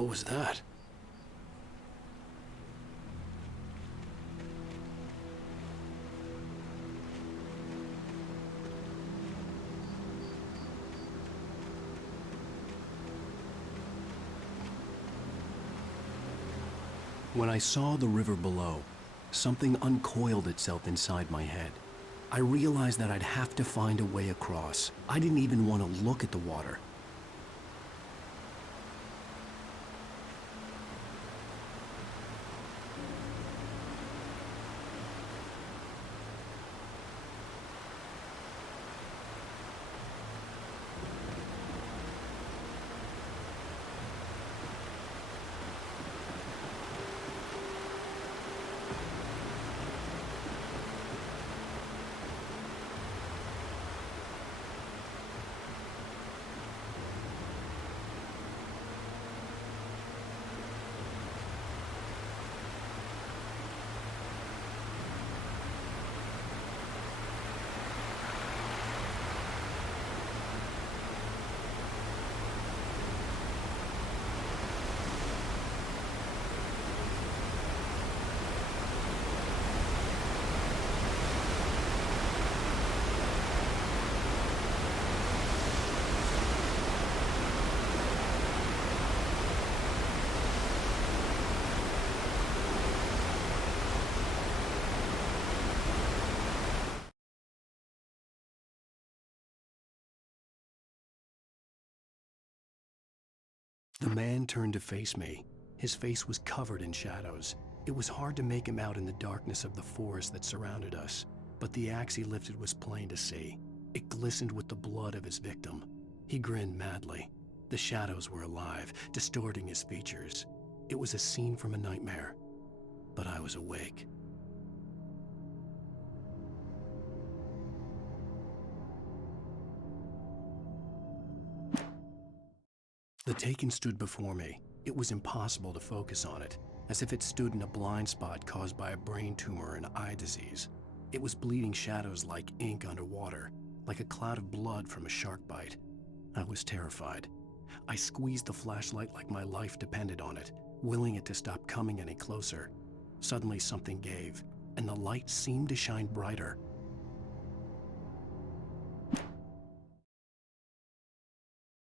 hell was that? When I saw the river below, something uncoiled itself inside my head. I realized that I'd have to find a way across. I didn't even want to look at the water. The man turned to face me. His face was covered in shadows. It was hard to make him out in the darkness of the forest that surrounded us, but the axe he lifted was plain to see. It glistened with the blood of his victim. He grinned madly. The shadows were alive, distorting his features. It was a scene from a nightmare, but I was awake. The Taken stood before me. It was impossible to focus on it, as if it stood in a blind spot caused by a brain tumor and eye disease. It was bleeding shadows like ink underwater, like a cloud of blood from a shark bite. I was terrified. I squeezed the flashlight like my life depended on it, willing it to stop coming any closer. Suddenly something gave, and the light seemed to shine brighter.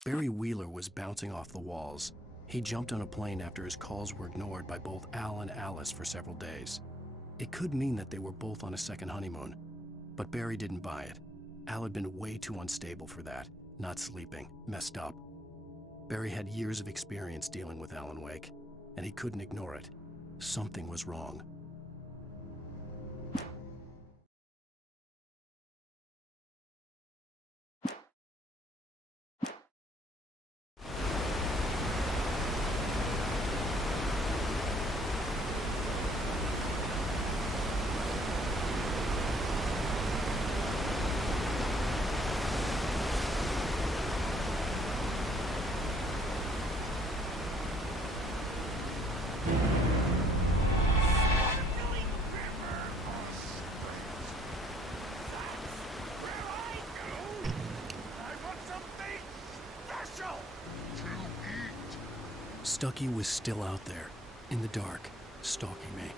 Barry Wheeler was bouncing off the walls. He jumped on a plane after his calls were ignored by both Al and Alice for several days. It could mean that they were both on a second honeymoon, but Barry didn't buy it. Al had been way too unstable for that, not sleeping, messed up. Barry had years of experience dealing with Alan Wake, and he couldn't ignore it. Something was wrong. Stucky was still out there, in the dark, stalking me.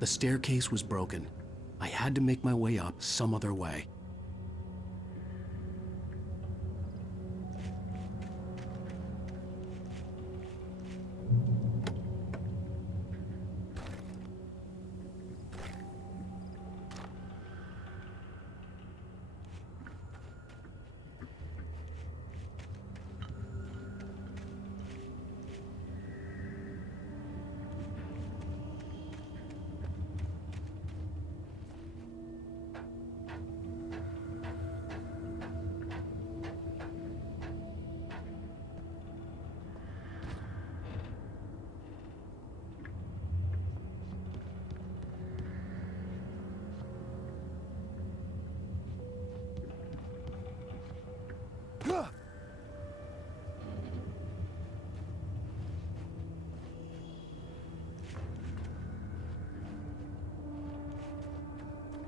The staircase was broken. I had to make my way up some other way.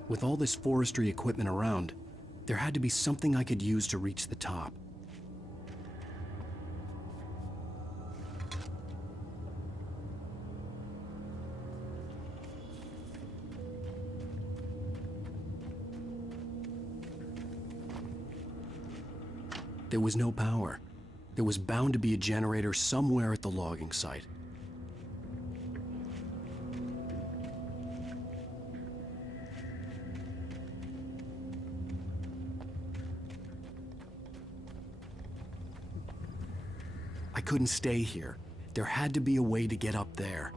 With all this forestry equipment around, there had to be something I could use to reach the top. There was no power. There was bound to be a generator somewhere at the logging site. I couldn't stay here. There had to be a way to get up there.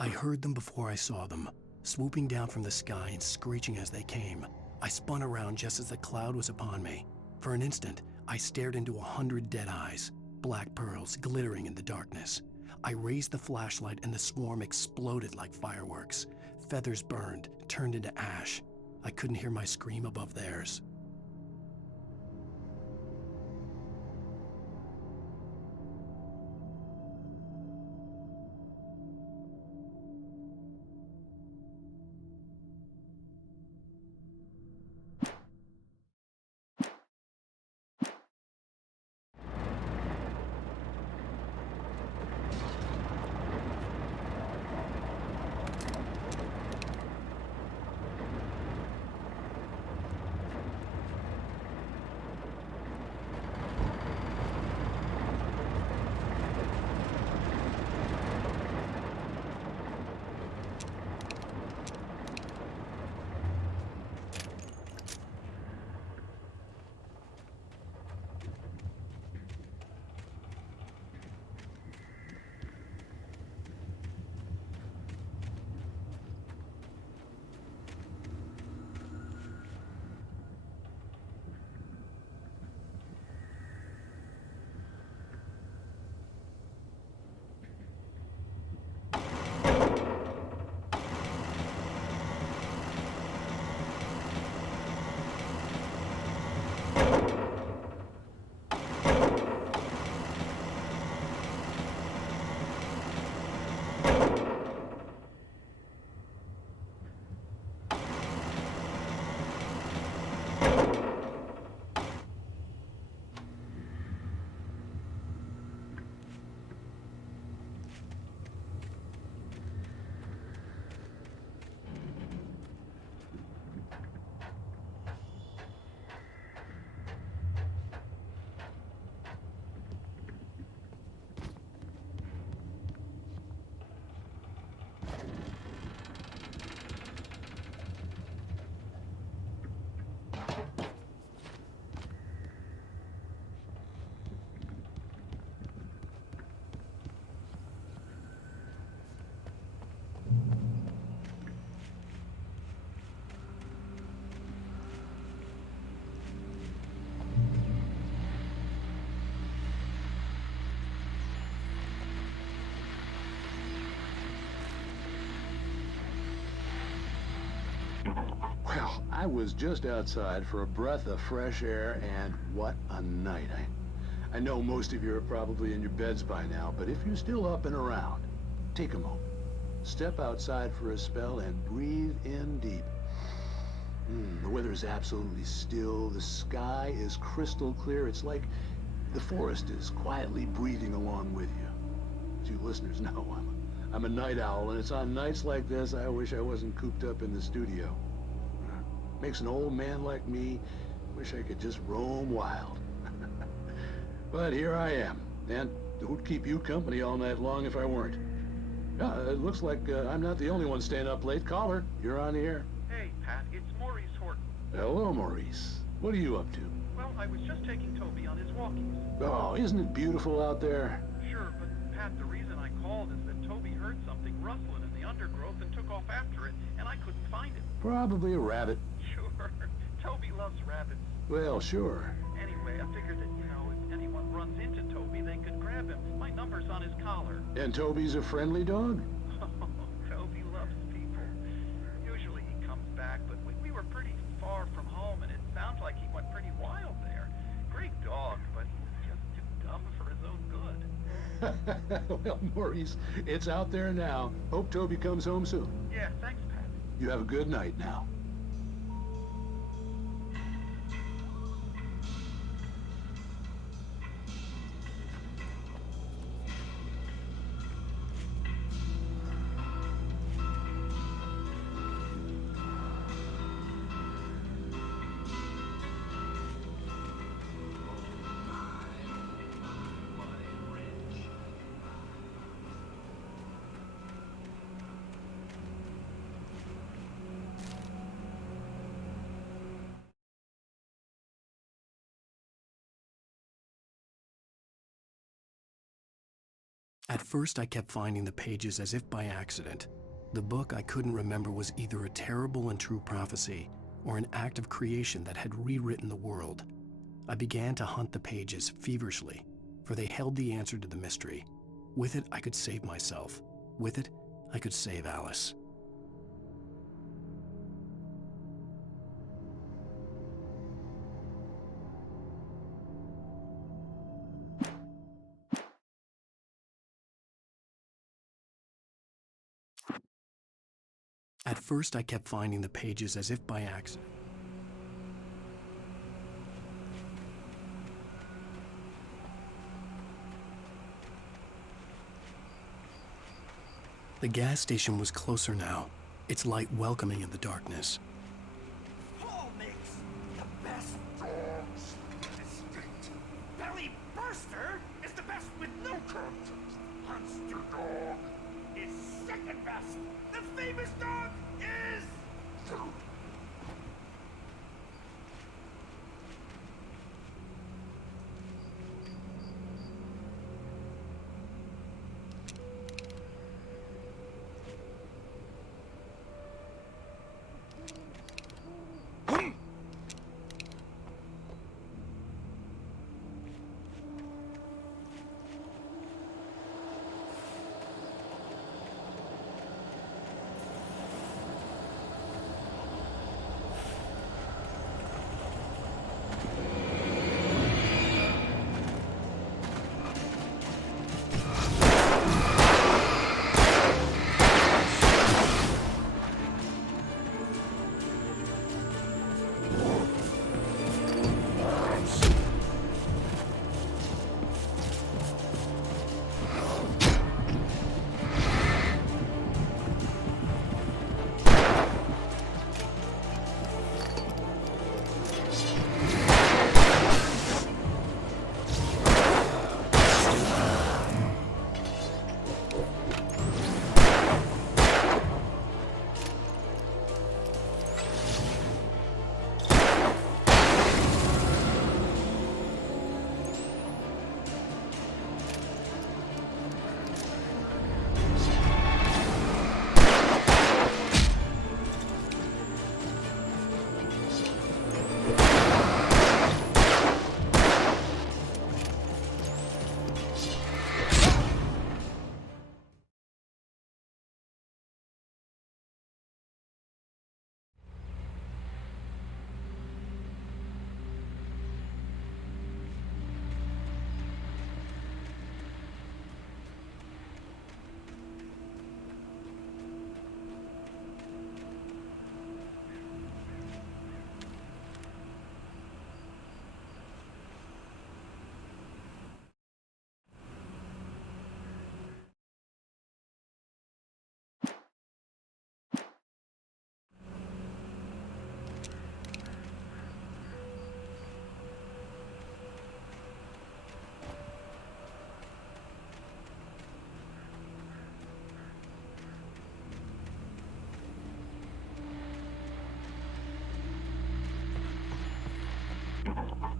I heard them before I saw them, swooping down from the sky and screeching as they came. I spun around just as the cloud was upon me. For an instant, I stared into 100 dead eyes, black pearls glittering in the darkness. I raised the flashlight and the swarm exploded like fireworks. Feathers burned, turned into ash. I couldn't hear my scream above theirs. Well, I was just outside for a breath of fresh air, and what a night. I know most of you are probably in your beds by now, but if you're still up and around, take a moment. Step outside for a spell and breathe in deep. The weather is absolutely still. The sky is crystal clear. It's like the forest is quietly breathing along with you. As you listeners know, I'm a night owl, and it's on nights like this I wish I wasn't cooped up in the studio. Makes an old man like me wish I could just roam wild. But here I am, and who'd keep you company all night long if I weren't? It looks like I'm not the only one staying up late. Caller, you're on the air. Hey, Pat, it's Maurice Horton. Hello, Maurice. What are you up to? Well, I was just taking Toby on his walkies. Oh, isn't it beautiful out there? Sure, but Pat, the reason I called is that Toby heard something rustling in the undergrowth and took off after it, and I couldn't find it. Probably a rabbit. Sure. Toby loves rabbits. Well, sure. Anyway, I figured that, if anyone runs into Toby, they could grab him. My number's on his collar. And Toby's a friendly dog? Toby loves people. Usually he comes back, but we were pretty far from home, and it sounds like he went pretty wild there. Great dog, but he's just too dumb for his own good. Well, Maurice, it's out there now. Hope Toby comes home soon. Yeah, thanks, Pat. You have a good night now. At first, I kept finding the pages as if by accident. The book I couldn't remember was either a terrible and true prophecy or an act of creation that had rewritten the world. I began to hunt the pages feverishly, for they held the answer to the mystery. With it, I could save myself. With it, I could save Alice. At first, I kept finding the pages as if by accident. The gas station was closer now, its light welcoming in the darkness. Paul makes the best dogs in the state. Belly Burster is the best with no contest. Monster Dog is second best. The famous dog is...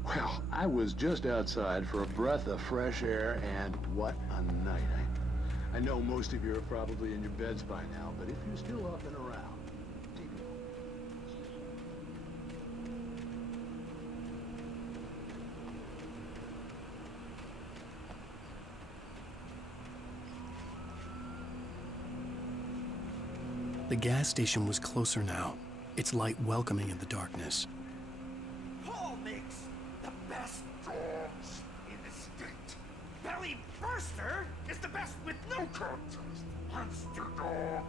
Well, I was just outside for a breath of fresh air, and what a night. I know most of you are probably in your beds by now, but if you're still up and around, take a moment. The gas station was closer now, its light welcoming in the darkness. Paul makes the best dogs in the state. Belly Burster is the best with no contest. Monster Dog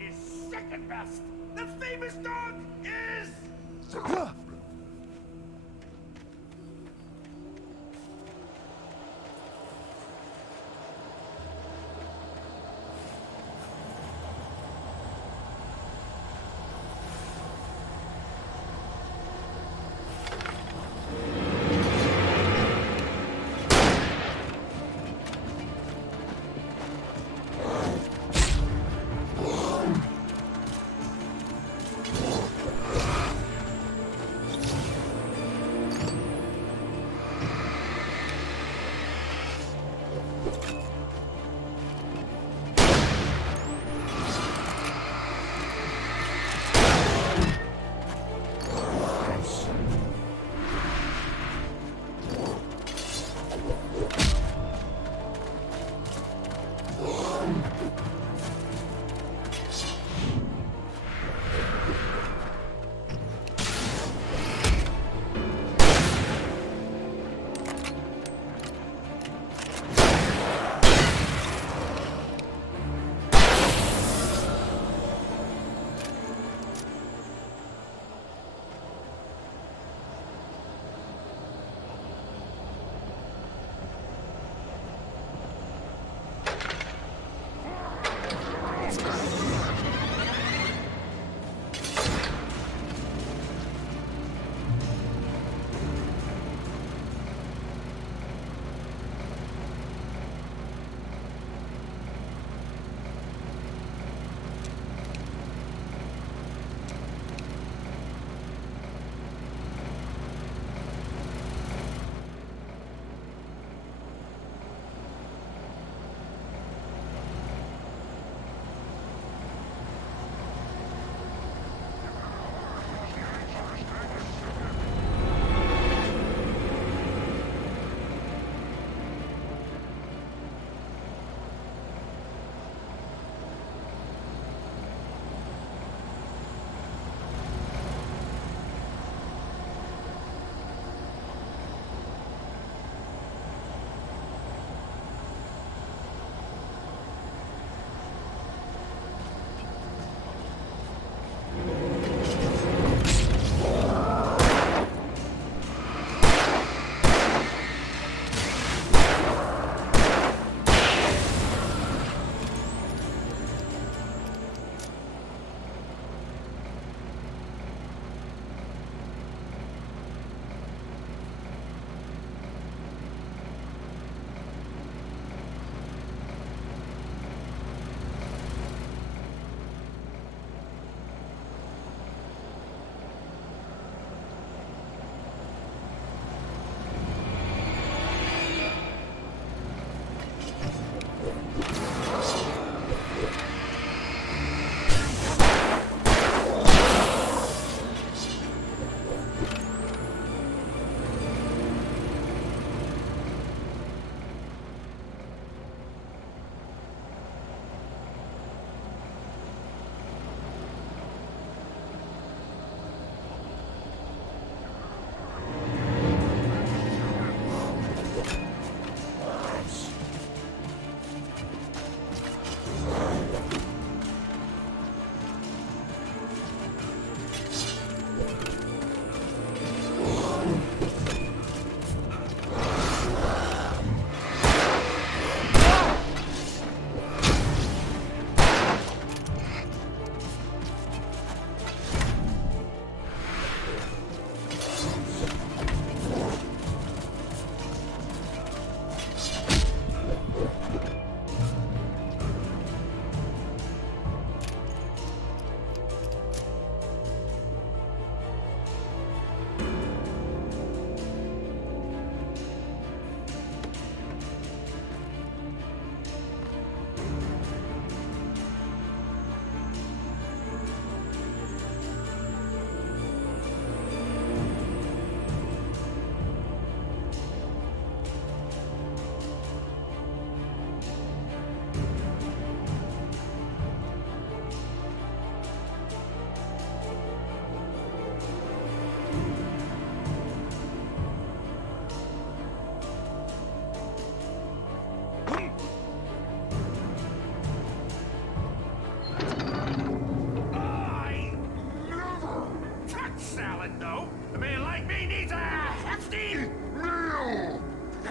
is second best. The famous dog is...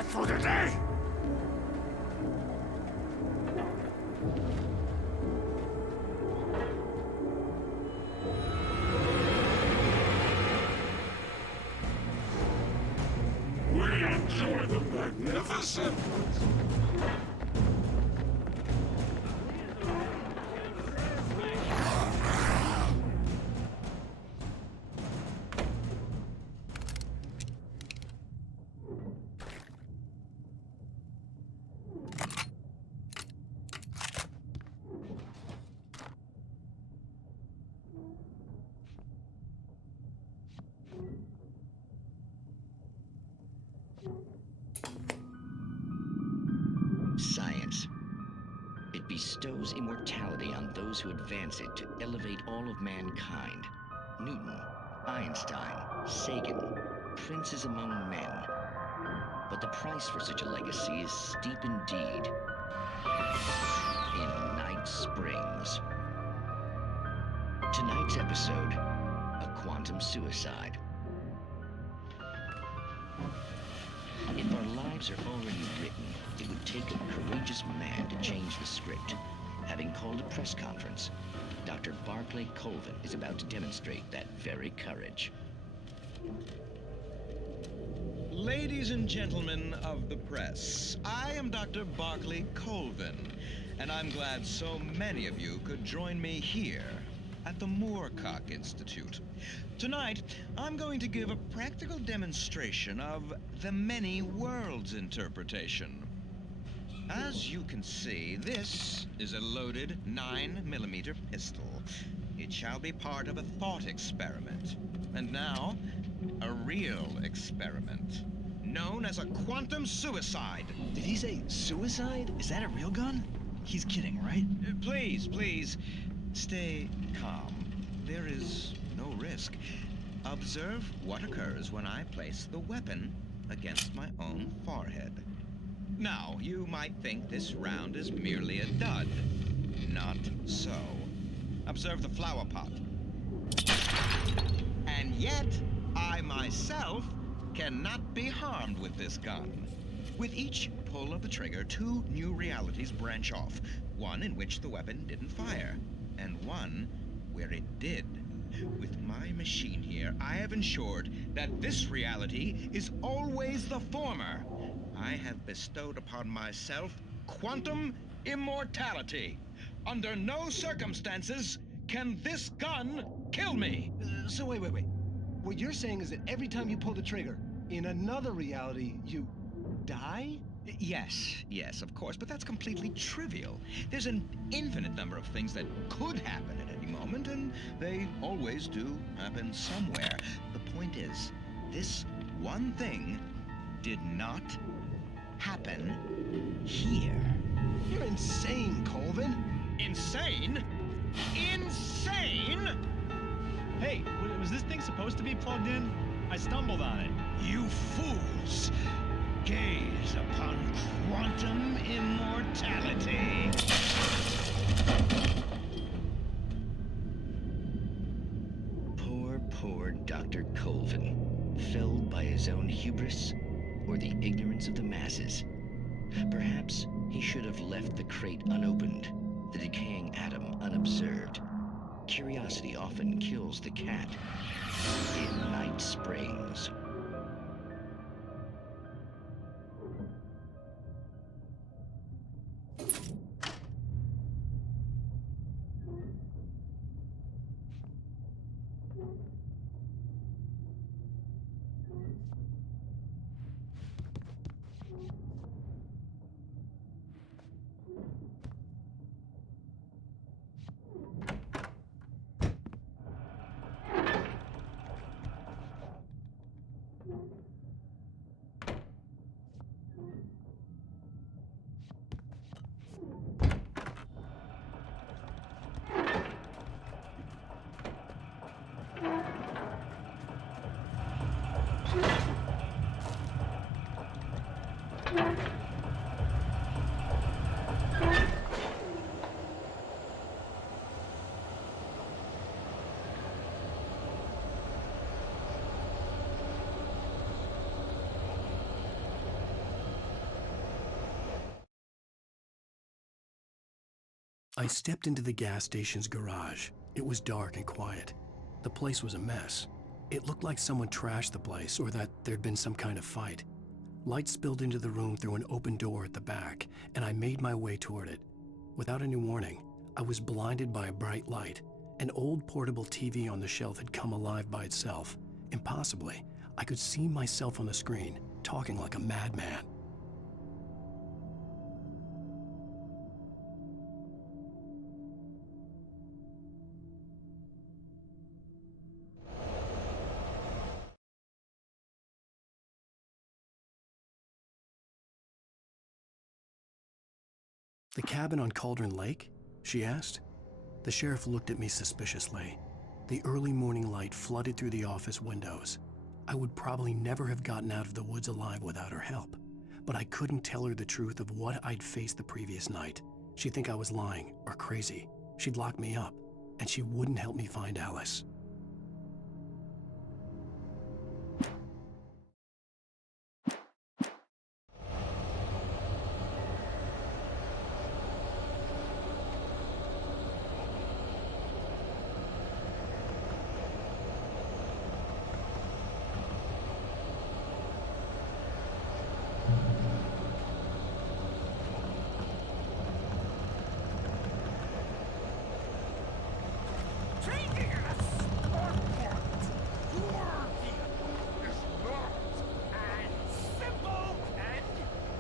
that for the day? We enjoy the magnificent. Science. It bestows immortality on those who advance it to elevate all of mankind. Newton, Einstein, Sagan, princes among men. But the price for such a legacy is steep indeed. In Night Springs. Tonight's episode, a quantum suicide. If our lives are already written, it would take a courageous man to change the script. Having called a press conference, Dr. Barclay Colvin is about to demonstrate that very courage. Ladies and gentlemen of the press, I am Dr. Barclay Colvin, and I'm glad so many of you could join me here at the Moorcock Institute. Tonight, I'm going to give a practical demonstration of the many worlds interpretation. As you can see, this is a loaded 9mm pistol. It shall be part of a thought experiment. And now, a real experiment, known as a quantum suicide. Did he say suicide? Is that a real gun? He's kidding, right? Please, stay calm. There is no risk. Observe what occurs when I place the weapon against my own forehead. Now, you might think this round is merely a dud. Not so. Observe the flower pot. And yet, I myself cannot be harmed with this gun. With each pull of the trigger, two new realities branch off. One in which the weapon didn't fire, and one where it did. With my machine here, I have ensured that this reality is always the former. I have bestowed upon myself quantum immortality. Under no circumstances can this gun kill me. So wait. What you're saying is that every time you pull the trigger, in another reality, you die? Yes, of course, but that's completely trivial. There's an infinite number of things that could happen at any moment, and they always do happen somewhere. The point is, this one thing did not happen here. You're insane, Colvin. Insane? Insane? Hey, was this thing supposed to be plugged in? I stumbled on it. You fools! Gaze upon quantum immortality. Poor Dr. Colvin, felled by his own hubris or the ignorance of the masses. Perhaps he should have left the crate unopened, the decaying atom unobserved. Curiosity often kills the cat. In Night Springs. I stepped into the gas station's garage. It was dark and quiet. The place was a mess. It looked like someone trashed the place or that there'd been some kind of fight. Light spilled into the room through an open door at the back, and I made my way toward it. Without any warning, I was blinded by a bright light. An old portable TV on the shelf had come alive by itself. Impossibly, I could see myself on the screen, talking like a madman. "The cabin on Cauldron Lake?" she asked. The sheriff looked at me suspiciously. The early morning light flooded through the office windows. I would probably never have gotten out of the woods alive without her help, but I couldn't tell her the truth of what I'd faced the previous night. She'd think I was lying or crazy. She'd lock me up, and she wouldn't help me find Alice. Changing us or what? Your vehicle is not as simple and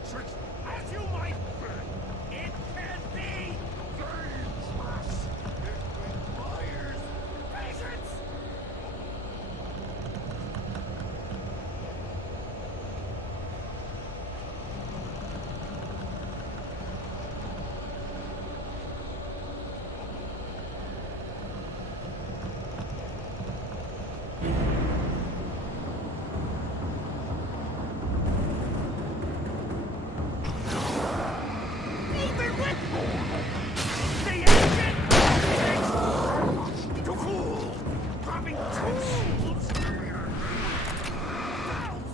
tricky as you might think. It can be dangerous. It requires patience. Moving with the engine to cool, dropping tools, bounce,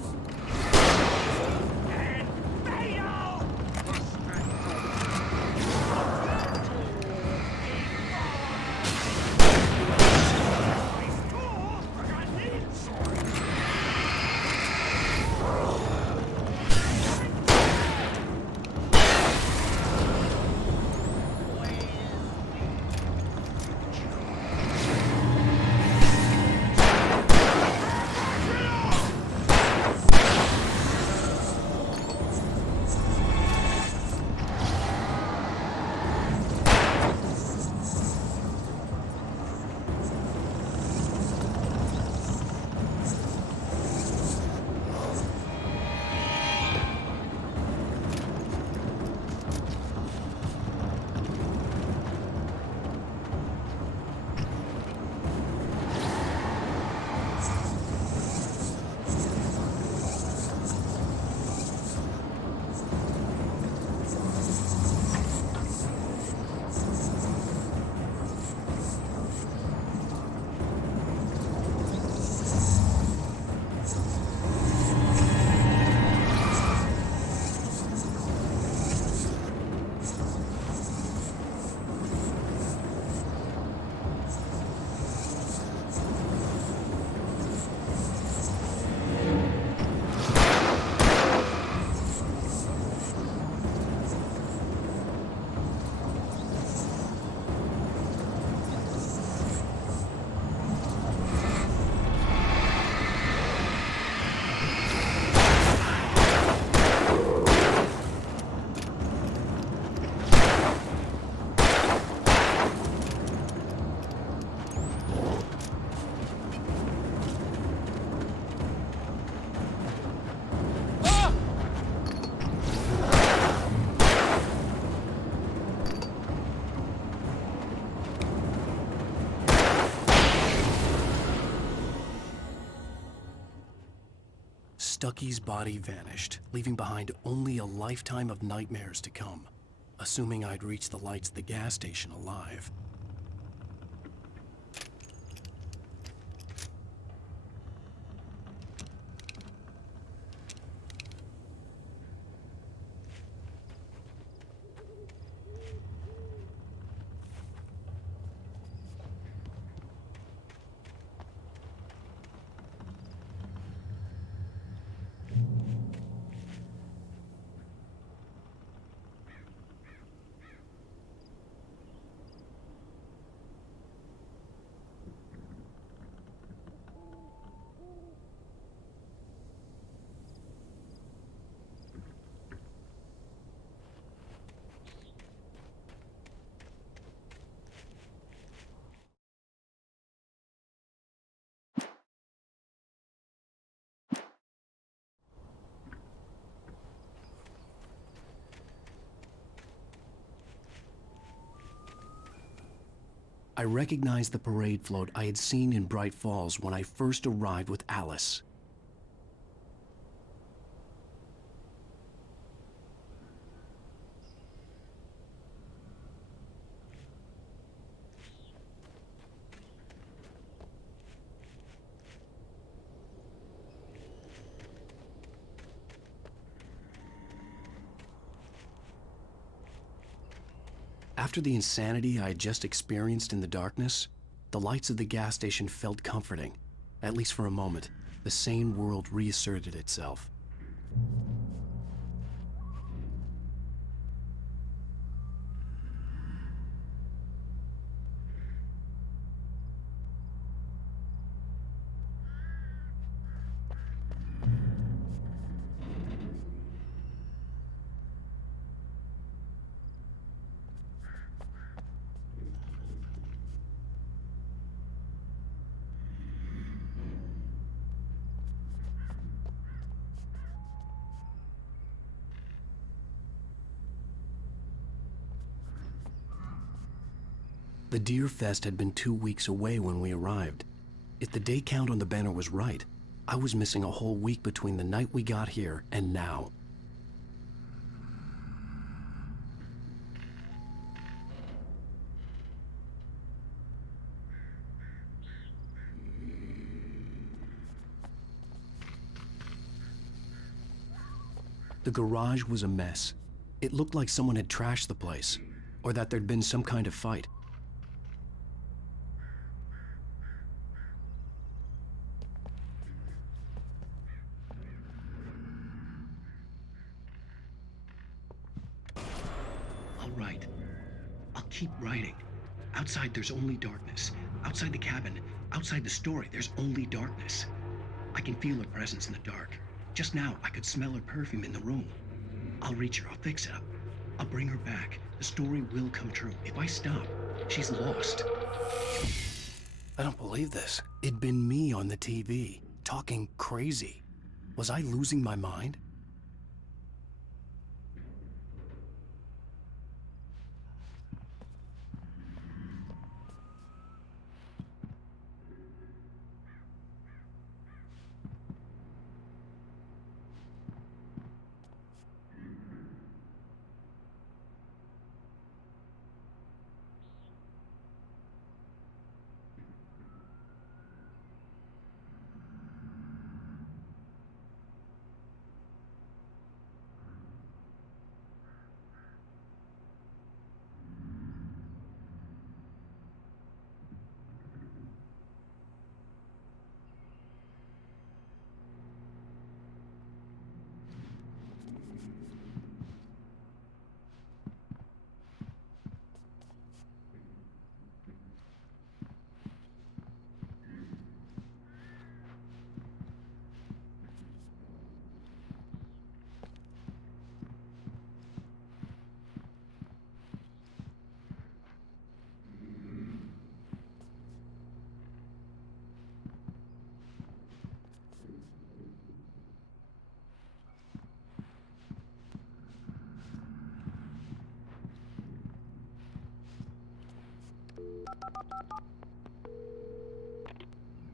and fail. Stucky's body vanished, leaving behind only a lifetime of nightmares to come, assuming I'd reached the lights at the gas station alive. I recognized the parade float I had seen in Bright Falls when I first arrived with Alice. After the insanity I had just experienced in the darkness, the lights of the gas station felt comforting. At least for a moment, the sane world reasserted itself. The Deer Fest had been 2 weeks away when we arrived. If the day count on the banner was right, I was missing a whole week between the night we got here and now. The garage was a mess. It looked like someone had trashed the place, or that there'd been some kind of fight. All right. I'll keep writing. Outside, there's only darkness. Outside the cabin, outside the story, there's only darkness. I can feel her presence in the dark. Just now, I could smell her perfume in the room. I'll reach her, I'll fix it up. I'll bring her back. The story will come true. If I stop, she's lost. I don't believe this. It'd been me on the TV, talking crazy. Was I losing my mind?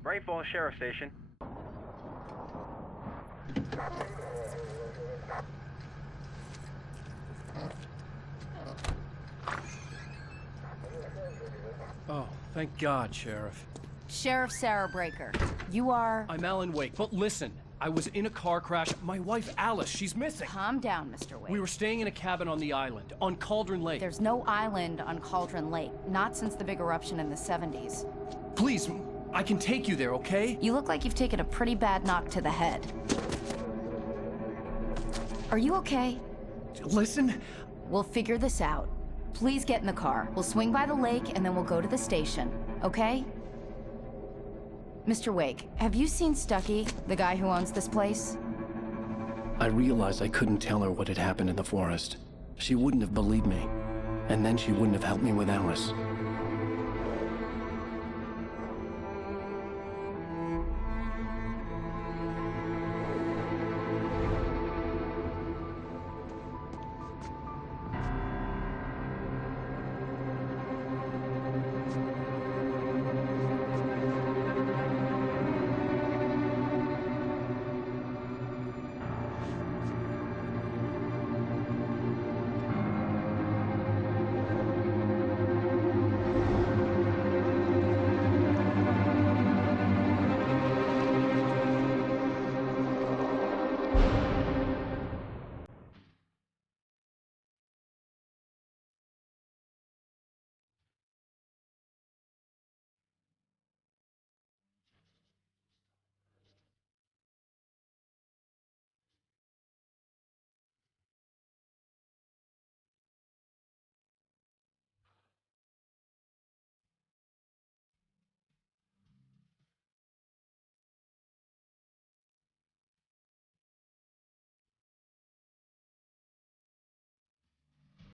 Bright Falls Sheriff Station. Oh, thank God, Sheriff. Sheriff Sarah Breaker. You are... I'm Alan Wake, but listen, I was in a car crash. My wife, Alice, she's missing. Calm down, Mr. Wake. We were staying in a cabin on the island, on Cauldron Lake. There's no island on Cauldron Lake, not since the big eruption in the 70s. Please, I can take you there, okay? You look like you've taken a pretty bad knock to the head. Are you okay? Listen. We'll figure this out. Please get in the car. We'll swing by the lake and then we'll go to the station, okay? Mr. Wake, have you seen Stucky, the guy who owns this place? I realized I couldn't tell her what had happened in the forest. She wouldn't have believed me. And then she wouldn't have helped me with Alice.